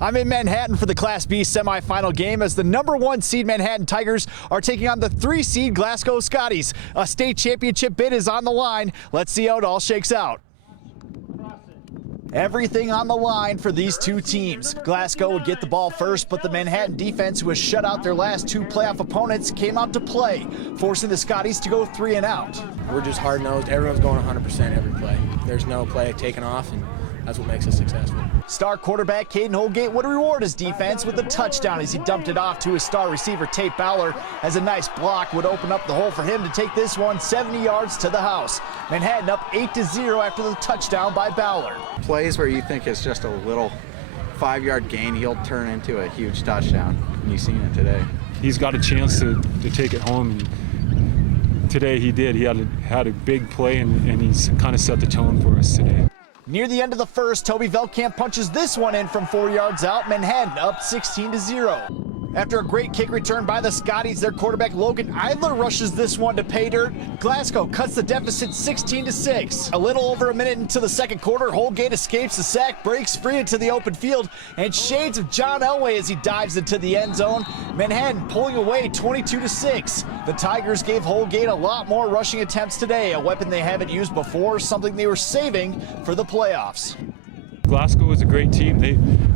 I'm in Manhattan for the Class B semifinal game as the #1 seed Manhattan Tigers are taking on the 3 seed Glasgow Scotties. A state championship bid is on the line. Let's see how it all shakes out. Everything on the line for these two teams. Glasgow would get the ball first, but the Manhattan defense, who has shut out their last 2 playoff opponents, came out to play, forcing the Scotties to go 3 and out. We're just hard-nosed. Everyone's going 100% every play. There's no play taken off, and that's what makes us successful. Star quarterback CADEN Holgate would reward his defense with a touchdown as he dumped it off to his star receiver Tate Bowler, as a nice block would open up the hole for him to take this one 70 yards to the house. Manhattan up 8-0 after the touchdown by Bowler. Plays where you think it's just a little 5-yard gain, he'll turn into a huge touchdown, and you've seen it today. He's got a chance to take it home, and today he did. He had a big play, and he's kind of set the tone for us today. Near the end of the first, Toby Veldkamp punches this one in from 4 yards out. Manhattan up 16-0. After a great kick return by the Scotties, their quarterback Logan Idler rushes this one to pay dirt. Glasgow cuts the deficit 16-6. A little over a minute into the second quarter, Holgate escapes the sack, breaks free into the open field, and shades of John Elway as he dives into the end zone. Manhattan pulling away 22-6. The Tigers gave Holgate a lot more rushing attempts today, a weapon they haven't used before, something they were saving for the playoffs. Glasgow is a great team.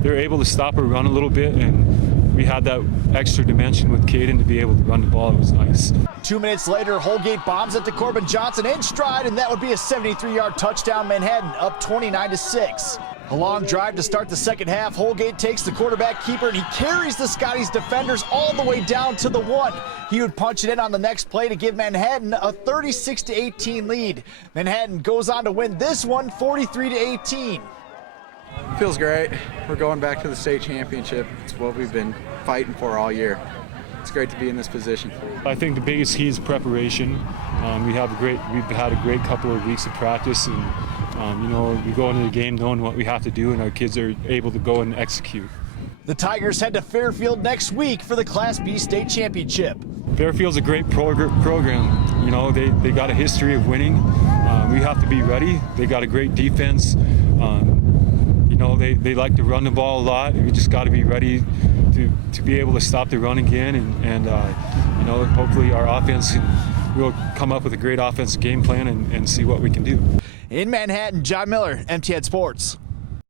They're able to stop or run a little bit, and we had that extra dimension with CADEN to be able to run the ball. It was nice. 2 minutes later, Holgate bombs it to Corbin Johnson in stride, and that would be a 73-yard touchdown. Manhattan up 29-6. A long drive to start the second half. Holgate takes the quarterback keeper, and he carries the Scotties defenders all the way down to the 1. He would punch it in on the next play to give Manhattan a 36-18 lead. Manhattan goes on to win this one 43-18. Feels great. We're going back to the state championship. It's what we've been fighting for all year. It's great to be in this position. I think the biggest key is preparation. We've had a great couple of weeks of practice, and you know, we go into the game knowing what we have to do, and our kids are able to go and execute. The Tigers head to Fairfield next week for the Class B state championship. Fairfield's a great program. You know, they got a history of winning. We have to be ready. They got a great defense. You know, they like to run the ball a lot. We just got to be ready to be able to stop the run again, and you know, hopefully our offense will come up with a great offensive game plan and see what we can do. In Manhattan, John Miller, MTN Sports.